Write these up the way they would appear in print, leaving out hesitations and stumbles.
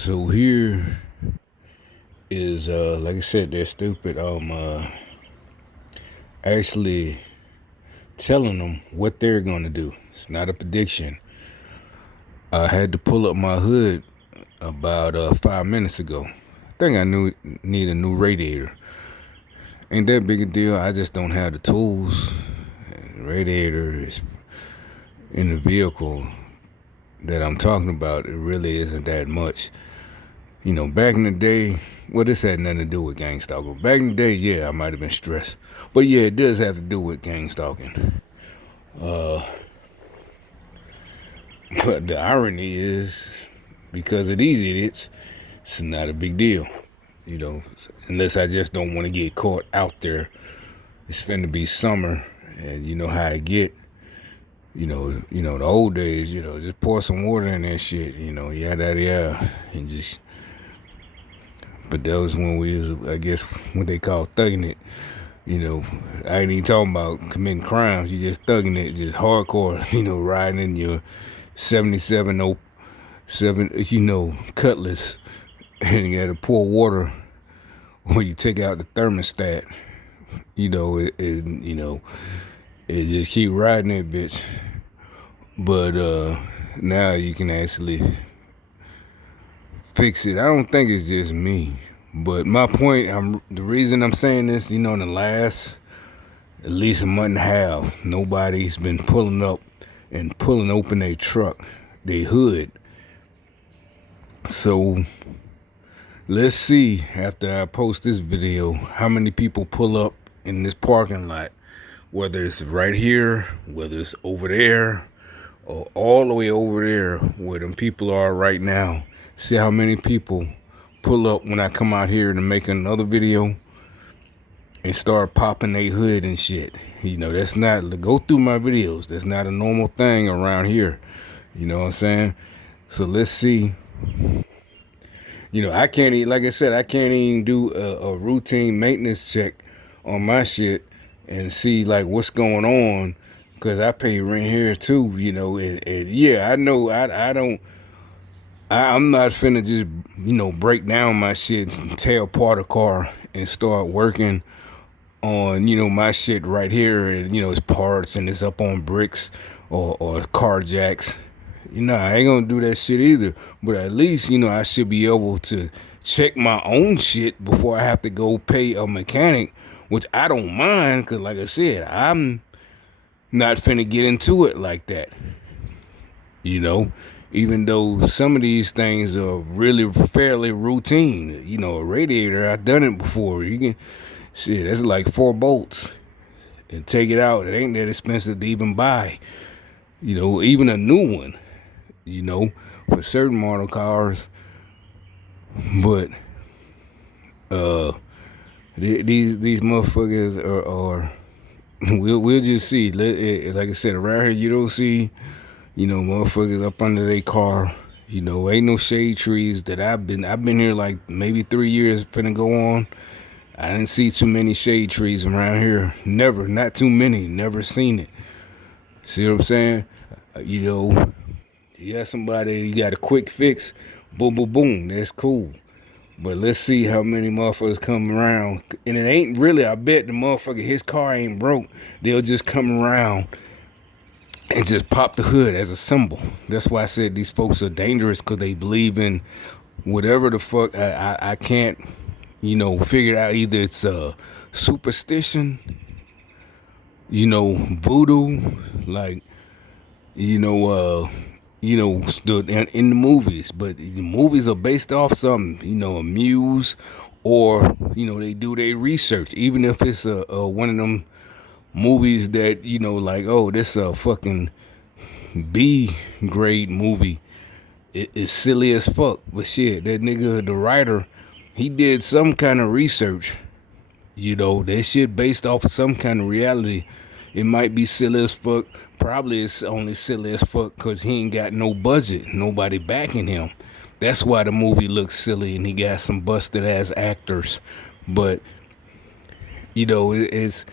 So here is like I said, they're stupid. Actually telling them what they're gonna do. It's not a prediction. I had to pull up my hood about 5 minutes ago. I think I need a new radiator. Ain't that big a deal. I just don't have the tools. The radiator is in the vehicle that I'm talking about. It really isn't that much. You know, back in the day, well, this had nothing to do with gang stalking. Back in the day, yeah, I might have been stressed. But yeah, it does have to do with gang stalking. But the irony is, because of these idiots, it's not a big deal. You know, unless I just don't want to get caught out there. It's finna be summer, and you know how I get. The old days. Just pour some water in that shit. Yeah, and just. But that was when we was, I guess, what they call thugging it. I ain't even talking about committing crimes. You just thugging it, just hardcore. Riding in your 77 Cutlass, and you got to pour water when you take out the thermostat. It just keep riding that bitch. But now you can actually fix it. I don't think it's just me. But my point, the reason I'm saying this, in the last at least a month and a half, nobody's been pulling up and pulling open their truck, their hood. So let's see, after I post this video, how many people pull up in this parking lot, whether it's right here, whether it's over there, or all the way over there where them people are right now. See how many people pull up when I come out here to make another video and start popping their hood and shit. That's not, go through my videos. That's not a normal thing around here. You know what I'm saying? So let's see. I can't even, like I said, I can't even do a routine maintenance check on my shit and see like what's going on, because I pay rent here too. And yeah, I know I'm not finna just, break down my shit and tear apart a car and start working on, my shit right here. And, it's parts and it's up on bricks or car jacks. I ain't gonna do that shit either. But at least, I should be able to check my own shit before I have to go pay a mechanic, which I don't mind, because like I said, I'm not finna get into it like that. Even though some of these things are really fairly routine. A radiator, I've done it before. That's like 4 bolts and take it out. It ain't that expensive to even buy. Even a new one, for certain model cars. But these motherfuckers are we'll just see. Like I said, around here you don't see, motherfuckers up under their car. Ain't no shade trees that I've been here like maybe 3 years finna go on. I didn't see too many shade trees around here. Never, not too many. Never seen it. See what I'm saying? You got somebody, you got a quick fix, boom, boom, boom. That's cool. But let's see how many motherfuckers come around. And it ain't really, I bet the motherfucker, his car ain't broke. They'll just come around and just pop the hood as a symbol. That's why I said these folks are dangerous, because they believe in whatever the fuck. I can't, figure out. Either it's a superstition, voodoo, like, in the movies. But the movies are based off something, a muse, or, they do their research. Even if it's one of them movies that, like, oh, this a fucking B grade movie. It's silly as fuck. But shit, that nigga, the writer, he did some kind of research. That shit based off of some kind of reality. It might be silly as fuck. Probably it's only silly as fuck because he ain't got no budget. Nobody backing him. That's why the movie looks silly and he got some busted ass actors. But, it's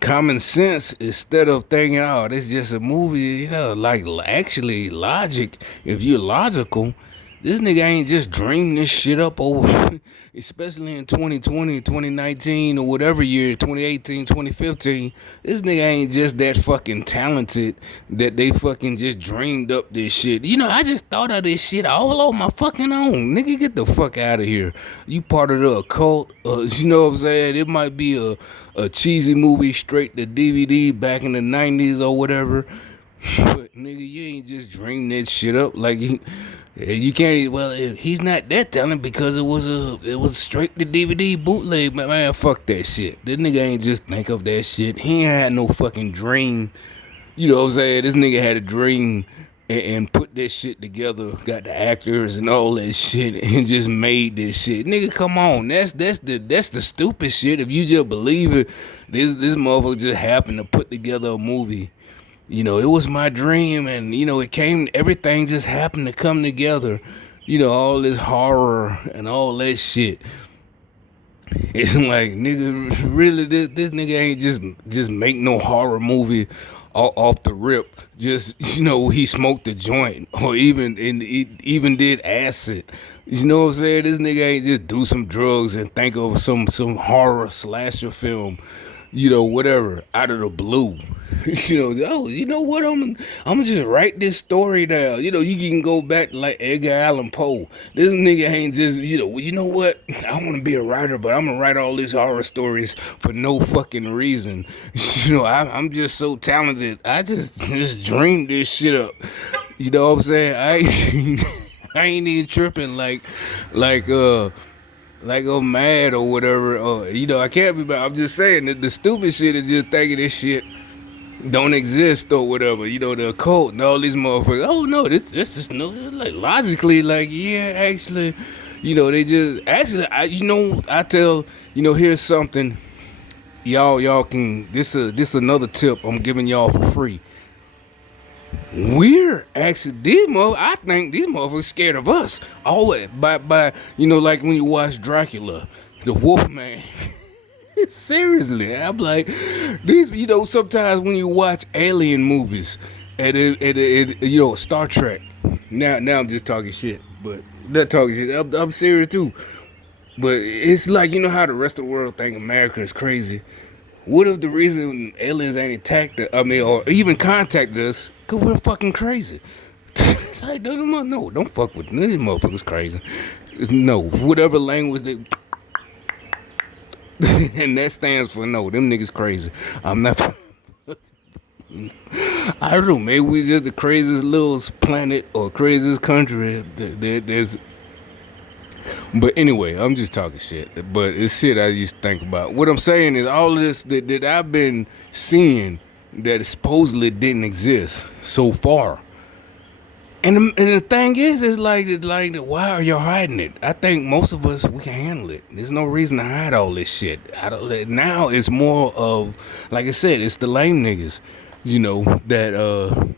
common sense. Instead of thinking, oh, this is just a movie, like actually logic. If you're logical, This nigga ain't just dreamed this shit up over, especially in 2020, 2019, or whatever year, 2018, 2015. This nigga ain't just that fucking talented that they fucking just dreamed up this shit. You know, I just thought of this shit all on my fucking own. Nigga, get the fuck out of here. You part of the occult. You know what I'm saying? It might be a cheesy movie straight to DVD back in the 90s or whatever. But nigga, you ain't just dreamed that shit up like you can't. Well, he's not that talented because it was straight to DVD bootleg. Man, fuck that shit. This nigga ain't just think of that shit. He ain't had no fucking dream. You know what I'm saying? This nigga had a dream and put that shit together. Got the actors and all that shit and just made this shit. Nigga, come on. That's the stupid shit. If you just believe it, this motherfucker just happened to put together a movie. You know, it was my dream, and you know, it came. Everything just happened to come together. You know, all this horror and all that shit. It's like, nigga, really, this nigga ain't just make no horror movie off the rip. Just, you know, he smoked a joint or even did acid. You know what I'm saying? This nigga ain't just do some drugs and think of some horror slasher film, you know, whatever, out of the blue. You know, oh, you know what? I'm gonna just write this story down. You know, you can go back to like Edgar Allan Poe. This nigga ain't just, you know what? I want to be a writer, but I'm gonna write all these horror stories for no fucking reason. You know, I'm just so talented. I just dreamed this shit up. You know what I'm saying? I ain't even tripping like I'm mad or whatever. Or, you know, I can't be bad. I'm just saying that the stupid shit is just thinking this shit don't exist or whatever. You know, the occult and all these motherfuckers. Oh no, this is no, like logically, like, yeah, actually, you know, they just actually, I tell, you know, here's something, y'all can, this another tip I'm giving y'all for free. We're actually, I think these motherfuckers scared of us. Always by you know, like when you watch Dracula, the Wolfman. Seriously, I'm like, these, you know, sometimes when you watch alien movies and you know, Star Trek. Now I'm just talking shit, but not talking shit. I'm serious too. But it's like, you know how the rest of the world think America is crazy. What if the reason aliens ain't attacked us, or even contacted us, cause we're fucking crazy? Like, no, don't fuck with these motherfuckers crazy. No, whatever language they. And that stands for no, them niggas crazy. I'm not. I don't know, maybe we just the craziest little planet or craziest country there's. But anyway, I'm just talking shit. But it's shit I used to think about. What I'm saying is all of this that I've been seeing that supposedly didn't exist so far. And the thing is like, why are y'all hiding it? I think most of us, we can handle it. There's no reason to hide all this shit. Now it's more of, like I said, it's the lame niggas, you know, that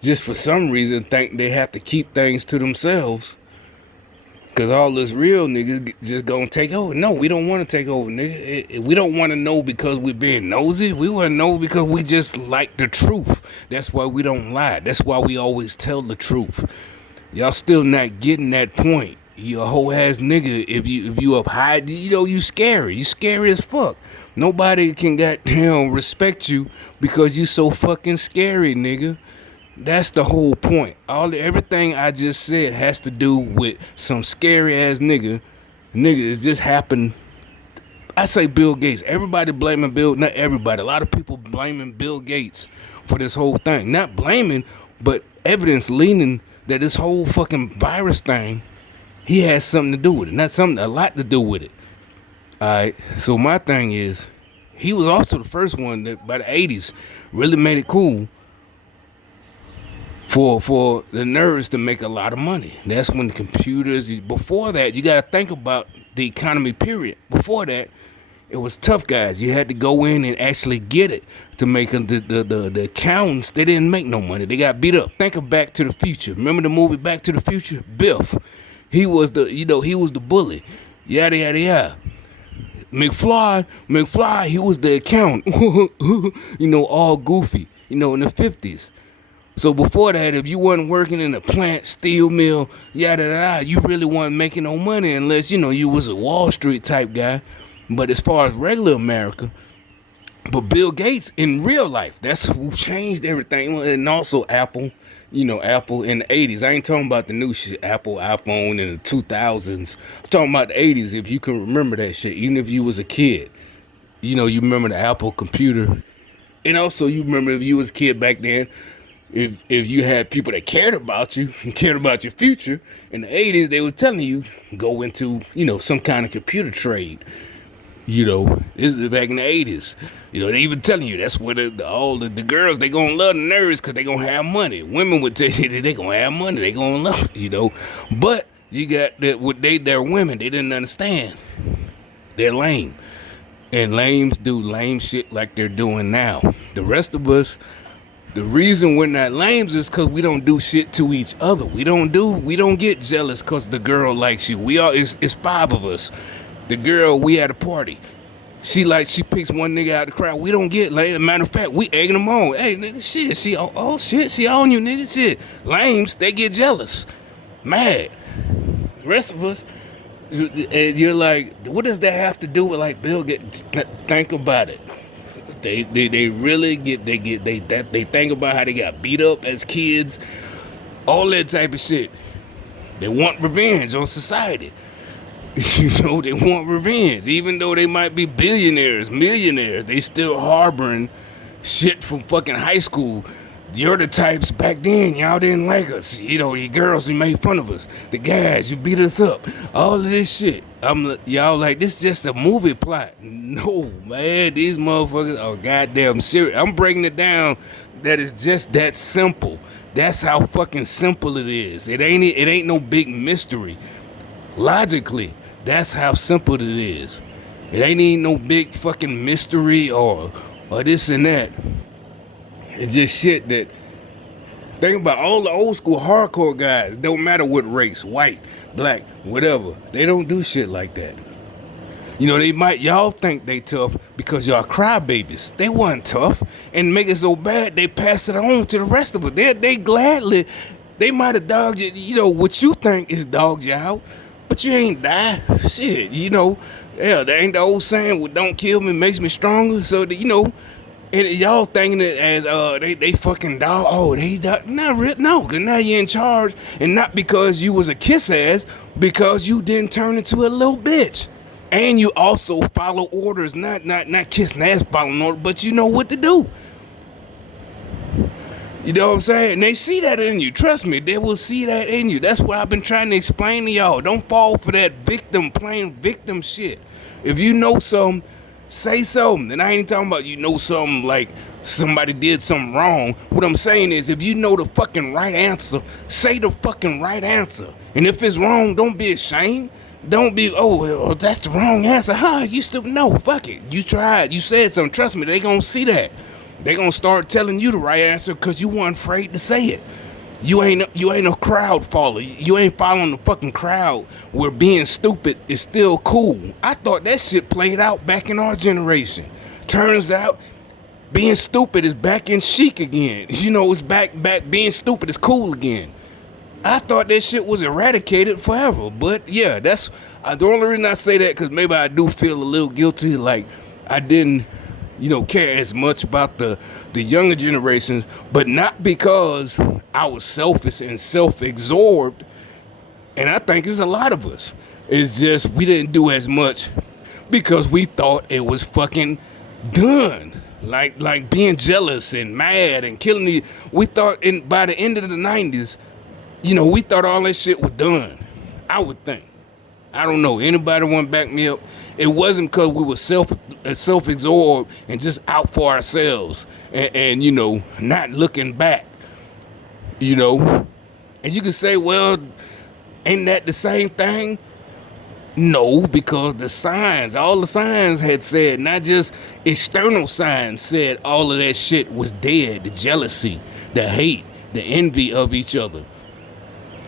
just for some reason think they have to keep things to themselves. Cause all this real niggas just gonna take over. No, we don't want to take over, nigga. We don't want to know because we're being nosy. We want to know because we just like the truth. That's why we don't lie. That's why we always tell the truth. Y'all still not getting that point. You a whole ass nigga. If you up high, you know you scary. You scary as fuck. Nobody can goddamn respect you because you so fucking scary, nigga. That's the whole point. Everything I just said has to do with some scary ass nigga. It just happened. I say Bill Gates. Everybody blaming Bill. Not everybody. A lot of people blaming Bill Gates for this whole thing. Not blaming, but evidence leaning that this whole fucking virus thing, he has something to do with it. Not something, a lot to do with it. Alright. So my thing is, he was also the first one that by the 80s really made it cool for the nerds to make a lot of money. That's when the computers. Before that, you got to think about the economy. Period. Before that, it was tough guys. You had to go in and actually get it to make the accountants. They didn't make no money. They got beat up. Think of Back to the Future. Remember the movie Back to the Future? Biff. He was the bully. Yada yada yada. McFly. He was the accountant. You know, all goofy. You know, in the 50s. So before that, if you wasn't working in a plant, steel mill, yada yada, you really wasn't making no money unless you was a Wall Street type guy. But as far as regular America, but Bill Gates in real life, that's who changed everything, and also Apple. Apple in the 80s. I ain't talking about the new shit, Apple, iPhone in the 2000s. I'm talking about the 80s, if you can remember that shit, even if you was a kid. You remember the Apple computer. And also, you remember if you was a kid back then, if you had people that cared about you and cared about your future, in the 80s, they were telling you, go into, some kind of computer trade. This is back in the 80s. They even telling you that's where all the girls, they gonna love the nerds because they gonna have money. Women would tell you that they gonna have money, they gonna love, But you got that, they're women, they didn't understand. They're lame. And lames do lame shit like they're doing now. The rest of us, the reason we're not lames is because we don't do shit to each other. We don't get jealous because the girl likes you. It's five of us. The girl, we at a party. She picks one nigga out of the crowd. We don't get, matter of fact, we egging them on. Hey, nigga, shit, she on you, nigga, shit. Lames, they get jealous. Mad. The rest of us, and you're like, what does that have to do with, like, Bill Gates? Think about it. They really they think about how they got beat up as kids, all that type of shit. They want revenge on society. They want revenge. Even though they might be billionaires, millionaires, they still harboring shit from fucking high school. You're the types back then, y'all didn't like us. The girls who made fun of us. The guys who beat us up. All of this shit. Y'all like, this is just a movie plot. No, man, these motherfuckers are goddamn serious. I'm breaking it down that it's just that simple. That's how fucking simple it is. It ain't no big mystery. Logically, that's how simple it is. It ain't even no big fucking mystery or this and that. It's just shit that, think about all the old school hardcore guys, don't matter what race, white, black, whatever, they don't do shit like that. Y'all think they tough because y'all crybabies. They wasn't tough, and make it so bad they pass it on to the rest of us. They gladly, they might have dogged you, what you think is dogged you out, but you ain't die. Shit, there ain't the old saying, well, don't kill me, makes me stronger. So, and y'all thinking it as they fucking dog. Oh, they dog. Not real. No, because now you're in charge, and not because you was a kiss ass, because you didn't turn into a little bitch, and you also follow orders. Not kissing ass following orders, but you know what to do. You know what I'm saying? And they see that in you. Trust me, they will see that in you. That's what I've been trying to explain to y'all. Don't fall for that playing victim shit. If you know something, say something. And I ain't talking about something like somebody did something wrong. What I'm saying is, if you know the fucking right answer, say the fucking right answer. And if it's wrong, don't be ashamed. Don't be, well, that's the wrong answer. You stupid. No, fuck it. You tried. You said something. Trust me, they gonna see that. They gonna start telling you the right answer because you weren't afraid to say it. You ain't a crowd follower. You ain't following the fucking crowd where being stupid is still cool. I thought that shit played out back in our generation. Turns out being stupid is back in chic again. It's back being stupid is cool again. I thought that shit was eradicated forever. But yeah, that's the only reason I say that, because maybe I do feel a little guilty, like I didn't care as much about the younger generations, but not because I was selfish and self-absorbed, and I think it's a lot of us. It's just we didn't do as much because we thought it was fucking done. Like being jealous and mad and killing we thought by the end of the 90s, we thought all that shit was done. I would think. I don't know. Anybody want to back me up? It wasn't because we were self-absorbed and just out for ourselves and not looking back, And you can say, well, ain't that the same thing? No, because all the signs had said, not just external signs, said all of that shit was dead. The jealousy, the hate, the envy of each other.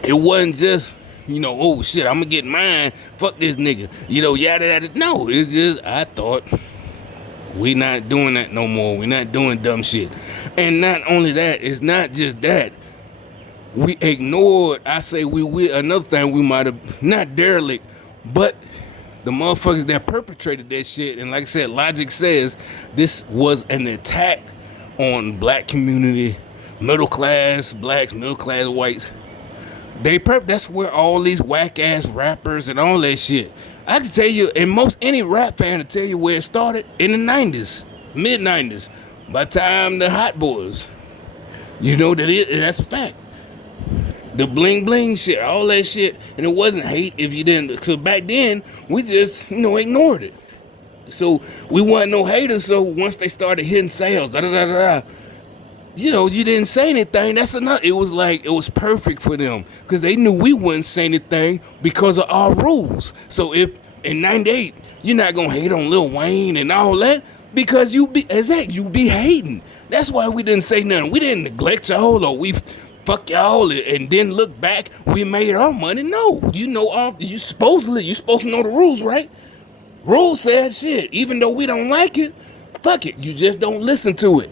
It wasn't just, oh shit, I'm gonna get mine, fuck this nigga, yada yada. No, it's just, I thought We not doing that no more. We not doing dumb shit. And not only that, it's not just that. We ignored, I say we another thing we might have, not derelict, but the motherfuckers that perpetrated that shit, and like I said, logic says this was an attack on black community, middle class blacks, middle class whites. That's where all these whack ass rappers and all that shit. I can tell you, and most any rap fan will tell you where it started in the 90s, mid 90s. By the time the Hot Boys, that's a fact. The bling bling shit, all that shit, and it wasn't hate if you didn't. Because back then we just ignored it. So we wasn't no haters. So once they started hitting sales, you didn't say anything. That's enough. It was perfect for them because they knew we wouldn't say anything because of our rules. So if in '98 you're not gonna hate on Lil Wayne and all that because you be hating. That's why we didn't say nothing. We didn't neglect y'all or we fuck y'all and then look back. We made our money. No, you supposed to know the rules, right? Rules said shit. Even though we don't like it, fuck it. You just don't listen to it.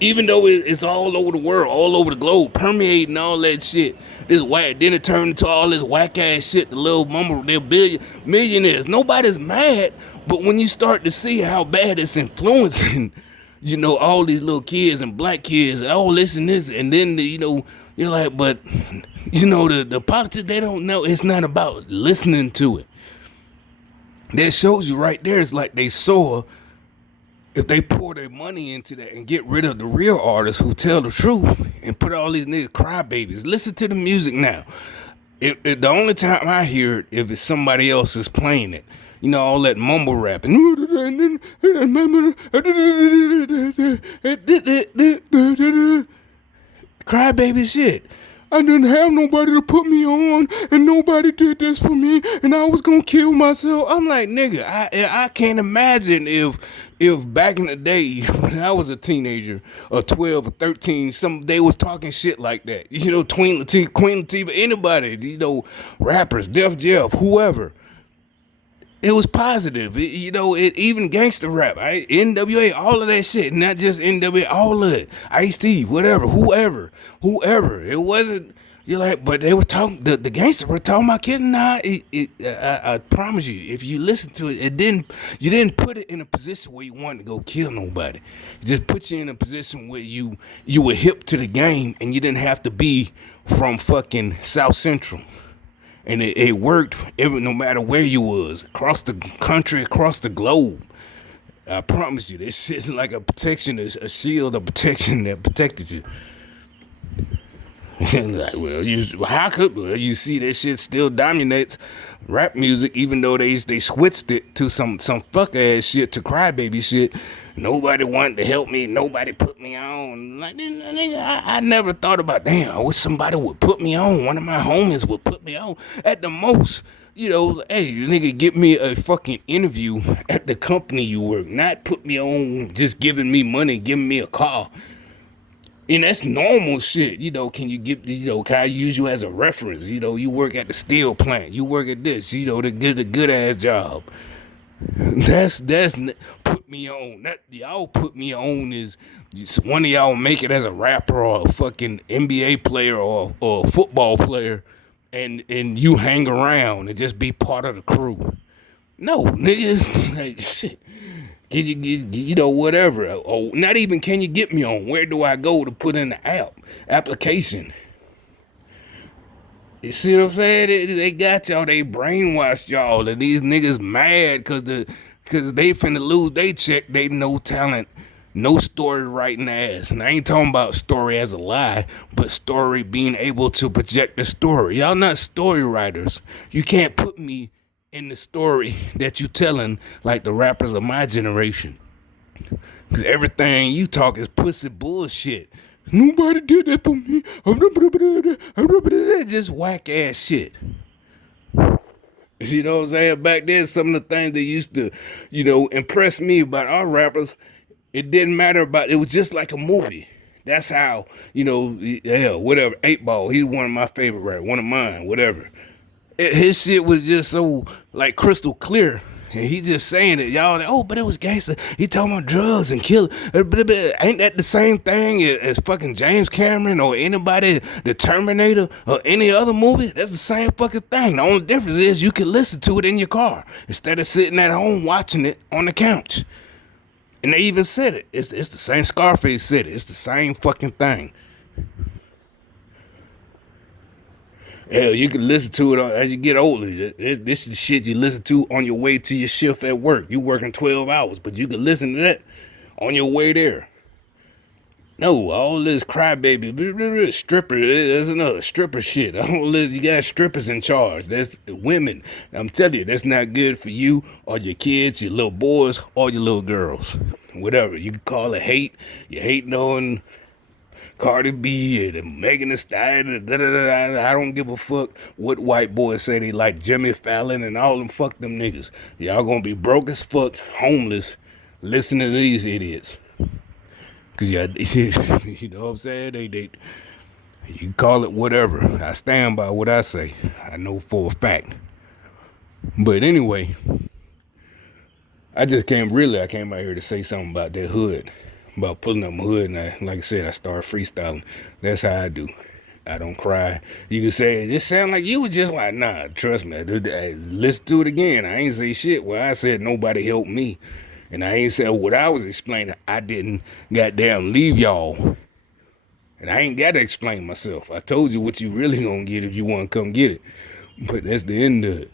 Even though it's all over the world, all over the globe, permeating all that shit. This whack, then it turned into all this whack ass shit. The little mumble, they're millionaires. Nobody's mad, but when you start to see how bad it's influencing, all these little kids and black kids and all this and this, and then you're like, but the politics, they don't know. It's not about listening to it. That shows you right there. It's like they saw. If they pour their money into that and get rid of the real artists who tell the truth and put all these niggas crybabies, listen to the music now. The only time I hear it, if it's somebody else is playing it, all that mumble rapping, crybaby shit. I didn't have nobody to put me on, and nobody did this for me, and I was gonna kill myself. I'm like, nigga, I can't imagine if back in the day when I was a teenager, or 12 or 13, they was talking shit like that. Queen Latifah, anybody, rappers, Def Jeff, whoever. It was positive. Even gangster rap, right? NWA, all of that shit, not just NWA, all of it. Ice-T, whatever, whoever. It wasn't, but they were talking, the gangster were talking about kidding. Nah, I promise you, if you listen to it, you didn't put it in a position where you wanted to go kill nobody. It just put you in a position where you were hip to the game and you didn't have to be from fucking South Central. And it worked no matter where you was, across the country, across the globe. I promise you, this shit's like a protection, a shield of protection that protected you. Like, how could you see that shit still dominates rap music, even though they switched it to some fuck ass shit to crybaby shit. Nobody wanted to help me. Nobody put me on. Like, I never thought about, damn, I wish somebody would put me on. One of my homies would put me on. At the most, hey, nigga, get me a fucking interview at the company you work. Not put me on just giving me money, giving me a car. And that's normal shit. Can you can I use you as a reference? You work at the steel plant. You work at this, the good ass job. That's put me on. That y'all put me on is one of y'all make it as a rapper or a fucking NBA player or a football player, and you hang around and just be part of the crew. No, niggas, like shit. Can you get, whatever. Or not even can you get me on? Where do I go to put in the application? You see what I'm saying? They got y'all, they brainwashed y'all, and these niggas mad because they finna lose they check, they no talent, no story writing ass. And I ain't talking about story as a lie, but story being able to project the story. Y'all not story writers. You can't put me in the story that you telling like the rappers of my generation. Because everything you talk is pussy bullshit. Nobody did that for me. Just whack ass shit. You know what I'm saying? Back then, some of the things that used to, impress me about our rappers, it didn't matter about, it was just like a movie. That's how, whatever. 8 Ball, he's one of my favorite rappers, one of mine, whatever. His shit was just so, like, crystal clear. And he just saying it, y'all. Like, oh, but it was gangster. He talking about drugs and killing. Ain't that the same thing as fucking James Cameron or anybody, the Terminator or any other movie? That's the same fucking thing. The only difference is you can listen to it in your car instead of sitting at home watching it on the couch. And they even said it. It's the same. Scarface said it. It's the same fucking thing. Hell, you can listen to it as you get older. This is the shit you listen to on your way to your shift at work. You working 12 hours, but you can listen to that on your way there. No, all this crybaby, stripper, there's another stripper shit. You got strippers in charge. That's women. I'm telling you, that's not good for you or your kids, your little boys, or your little girls. Whatever. You can call it hate. You're hating on Cardi B and Megan Thee Stallion. I don't give a fuck what white boys say they like Jimmy Fallon and all them. Fuck them niggas. Y'all gonna be broke as fuck, homeless, listening to these idiots. Cause yeah, you know what I'm saying? They you call it whatever. I stand by what I say. I know for a fact. But anyway, I came out here to say something about that hood. About pulling up my hood, and like I said, I started freestyling. That's how I do. I don't cry. You can say, it just sound like you was just like, nah, trust me. Listen to it again. I ain't say shit. Well, I said nobody helped me. And I ain't said what I was explaining. I didn't goddamn leave y'all. And I ain't got to explain myself. I told you what you really gonna get if you want to come get it. But that's the end of it.